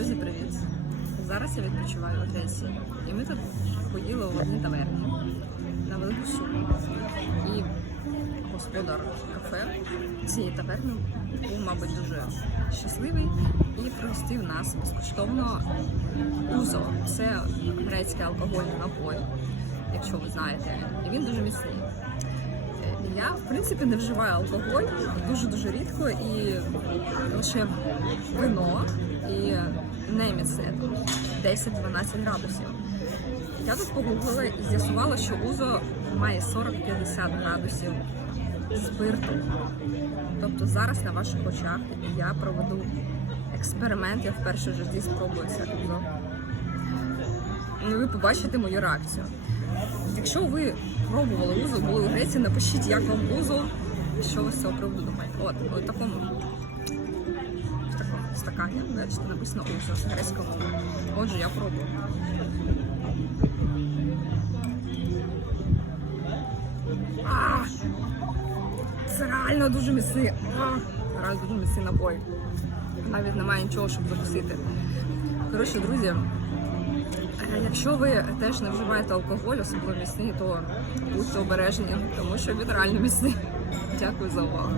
Друзі, привіт! Зараз я відпочиваю в Одесі. І ми тут поїли в одній таверні на велику суму. І господар кафе цієї таверни був, мабуть, дуже щасливий і пригостив нас безкоштовно узо. Це грецький алкогольний напой, якщо ви знаєте. І він дуже міцний. Я, в принципі, не вживаю алкоголь дуже-дуже рідко і лише вино і не 10-12 градусів. Я тут погуглила і з'ясувала, що узо має 40-50 градусів спирту. Тобто зараз на ваших очах я проведу експеримент, я вперше в житті спробую це. Ну, ви побачите мою реакцію. Якщо ви пробували узо, були у Греції, напишіть, як вам узо, що ви з цього приводу думаєте. От, у такому, в такому стакані, бачите, написано узо грецькою мовою. Отже, я пробую. А, Це реально дуже міцний. Реально дуже міцний напой. Навіть немає нічого, щоб запустити. Коротше, друзі, Якщо ви теж не вживаєте алкоголь, особливо міцний, то будьте обережні, тому що він реально міцний. Дякую за увагу.